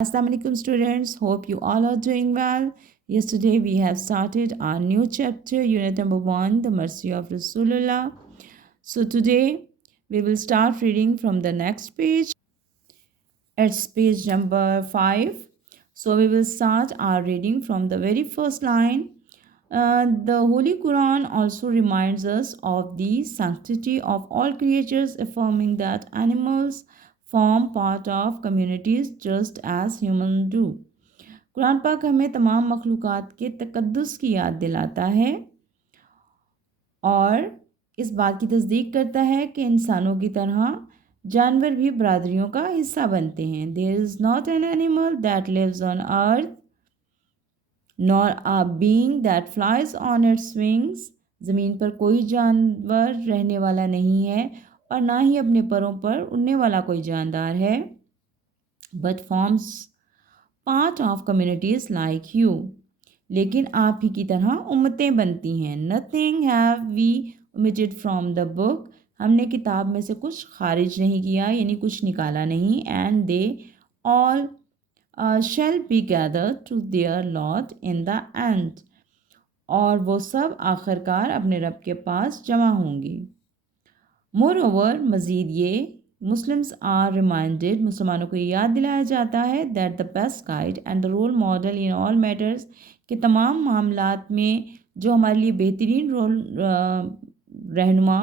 Assalamu alaikum students, hope you all are doing well. Yesterday we have started our new chapter, unit number 1, the mercy of Rasulullah. So today we will start reading from the next page. It's page number 5. So we will start our reading from the very first line. The Holy Quran also reminds us of the sanctity of all creatures, affirming that animals form part of communities just as humans do. Quran पाक हमें तमाम मखलूक़ात के तकद्दुस की याद दिलाता है और इस बात की तस्दीक करता है कि इंसानों की तरह जानवर भी बरादरियों का हिस्सा बनते हैं. There is not an animal that lives on earth nor a being that flies on its wings. ज़मीन पर कोई जानवर रहने वाला नहीं है और ना ही अपने परों पर उड़ने वाला कोई जानदार है. But forms part of communities like you. लेकिन आप ही की तरह उम्मतें बनती हैं. Nothing have we omitted from the book. हमने किताब में से कुछ खारिज नहीं किया यानी कुछ निकाला नहीं. And they all shall be gathered to their Lord in the end. और वो सब आखिरकार अपने रब के पास जमा होंगी. मोरओवर मज़ीद ये मुस्लिम्स आर रिमाइंडेड, मुसलमानों को याद दिलाया जाता है that the best guide and the role model in all matters, के तमाम मामलात में जो हमारे लिए बेहतरीन रोल रहनुमा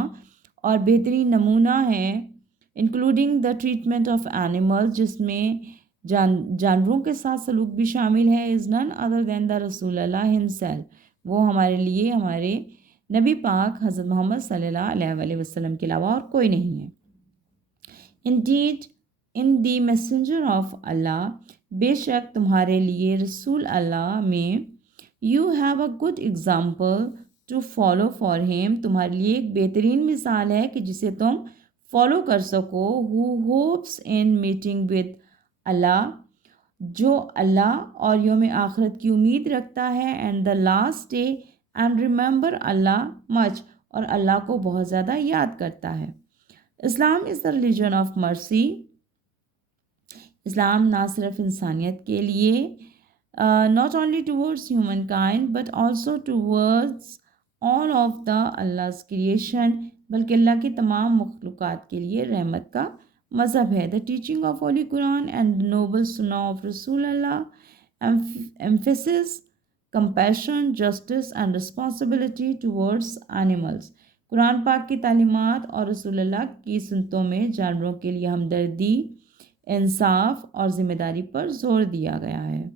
और बेहतरीन नमूना है, including the treatment of animals, जिसमें जानवरों के साथ सलूक भी शामिल है, is none other than the रसूल अल्लाह हिमसेल्फ. वो हमारे लिए हमारे नबी पाक हज़रत मोहम्मद सल्लल्लाहु अलैहि वसल्लम के अलावा और कोई नहीं है. Indeed in the messenger of Allah, बेशक तुम्हारे लिए रसूल अल्लाह में, you have a good example to follow for him, तुम्हारे लिए एक बेहतरीन मिसाल है कि जिसे तुम फॉलो कर सको. Who hopes in meeting with Allah, जो अल्लाह और यौम आखिरत की उम्मीद रखता है. And the last day and remember Allah much, और अल्लाह को बहुत ज़्यादा याद करता है. Islam is the religion of mercy. Islam ना सिर्फ इंसानियत के लिए, not only towards human kind but also towards all of the Allah's creation, बल्कि अल्लाह की तमाम मखलूक़ात के लिए रहमत का मज़हब है. The teaching of holy Quran and noble Sunnah of Rasool Allah emphasis compassion, justice and responsibility towards animals. Quran पाक की तालीमात और रसूलुल्लाह की सुन्नतों में जानवरों के लिए हमदर्दी, इंसाफ और ज़िम्मेदारी पर ज़ोर दिया गया है.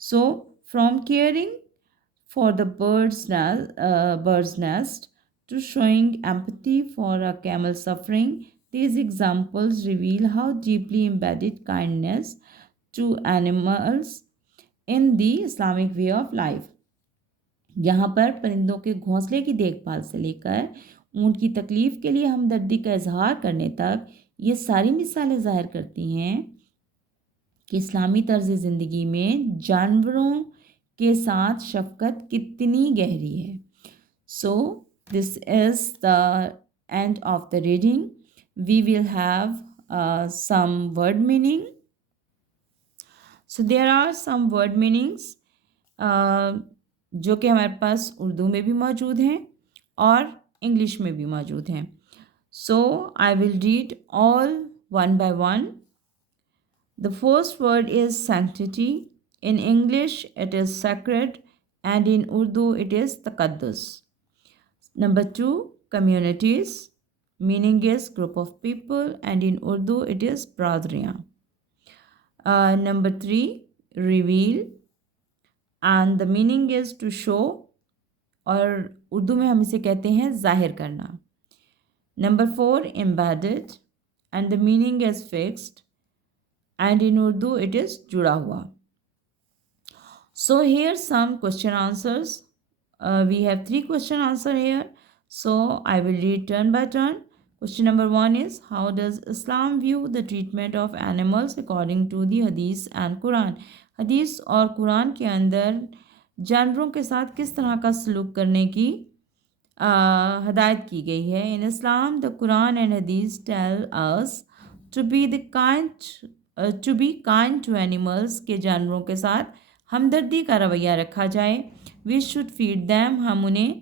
So, from caring for the bird's nest to showing empathy for a camel suffering, these examples reveal how deeply embedded kindness to animals in the Islamic way of life. यहाँ पर परिंदों के घोंसले की देखभाल से लेकर ऊँट की तकलीफ़ के लिए हमदर्दी का इजहार करने तक ये सारी मिसालें ज़ाहिर करती हैं कि इस्लामी तर्ज़ ज़िंदगी में जानवरों के साथ शफ़क़त कितनी गहरी है. So this is the end of the reading. We will have some word meaning. So there are some word meanings जो कि हमारे पास उर्दू में भी मौजूद हैं और इंग्लिश में भी मौजूद हैं. So I will read all one by one. The first word is sanctity. In English it is sacred and in Urdu it is तकद्दुस. Number 2, communities. Meaning is group of people and in Urdu it is bradriyan. Number 3, reveal and the meaning is to show और उर्दू में हम इसे कहते हैं जाहिर करना. Number 4, embedded and the meaning is fixed and in Urdu it is जुड़ा हुआ. So here some question answers. We have 3 question answer here. So I will read turn by turn. Question number 1 is, how does Islam view the treatment of animals according to the Hadith and Quran? हदीस और कुरान के अंदर जानवरों के साथ किस तरह का सलूक करने की हदायत की गई है. In Islam the Quran and hadith tell us to be the kind to be kind to animals, के जानवरों के साथ हमदर्दी का रवैया रखा जाए। वी शुड फीड दैम, हम उन्हें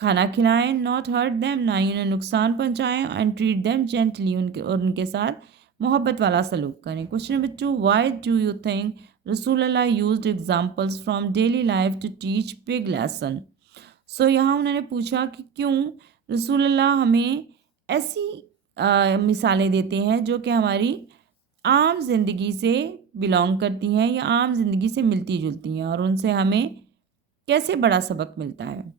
खाना खिलाएं। नॉट हर्ट दैम, ना ही उन्हें नुकसान पहुंचाएं। एंड ट्रीट दैम जेंटली, उनके साथ मोहब्बत वाला सलूक करें। Question number 2, why do you think Rasool Allah used examples from daily life to teach big lesson. So यहाँ उन्होंने पूछा कि क्यों रसूल अल्लाह हमें ऐसी मिसालें देते हैं जो कि हमारी आम जिंदगी से बिलोंग करती हैं या आम जिंदगी से मिलती जुलती हैं और उनसे हमें कैसे बड़ा सबक मिलता है।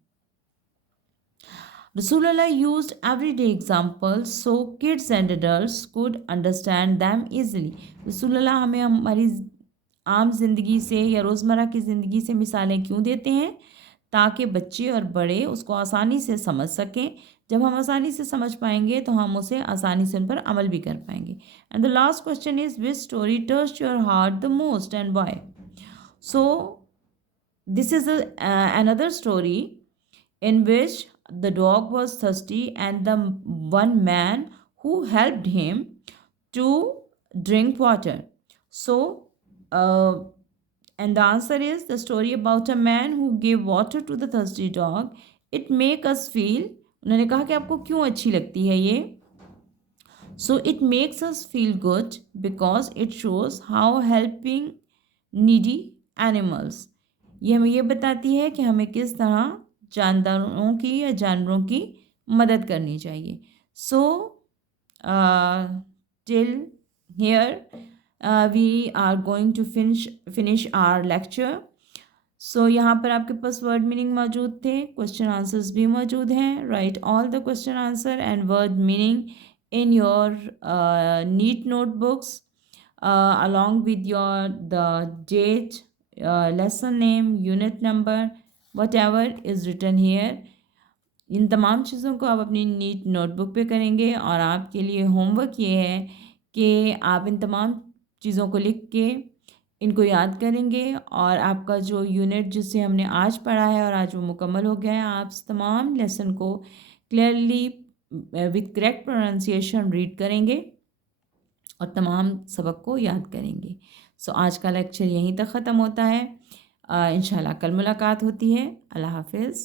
Rasulullah used everyday examples so kids and adults could understand them easily. Rasulullah हमें हमारी आम जिंदगी से या रोज़मर्रा की ज़िंदगी से मिसालें क्यों देते हैं, ताकि बच्चे और बड़े उसको आसानी से समझ सकें। जब हम आसानी से समझ पाएंगे तो हम उसे आसानी से उन पर अमल भी कर पाएंगे। And the last question is which story touched your heart the most and why. So this is another story in which the dog was thirsty and the one man who helped him to drink water. So and the answer is the story about a man who gave water to the thirsty dog. It make us feel, उन्होंने कहा कि आपको क्यों अच्छी लगती है ये। So it makes us feel good because it shows how helping needy animals, ये हमें ये बताती है कि हमें किस तरह जानदारों की या जानवरों की मदद करनी चाहिए। So till here we are going to finish our lecture. So यहाँ पर आपके पास वर्ड मीनिंग मौजूद थे, क्वेश्चन आंसर्स भी मौजूद हैं। Right all the question answer and word meaning in your neat notebooks along with your the date, lesson name, unit number, whatever is written here. इन तमाम चीज़ों को आप अपनी नीट नोटबुक पे करेंगे और आपके लिए होमवर्क ये है कि आप इन तमाम चीज़ों को लिख के इनको याद करेंगे और आपका जो यूनिट जिससे हमने आज पढ़ा है और आज वो मुकम्मल हो गया है, आप इस तमाम लेसन को clearly with correct pronunciation read करेंगे और तमाम सबक को याद करेंगे। सो आज का लेक्चर यहीं तक ख़त्म होता है। इंशाल्लाह कल मुलाकात होती है। अल्लाह हाफिज़।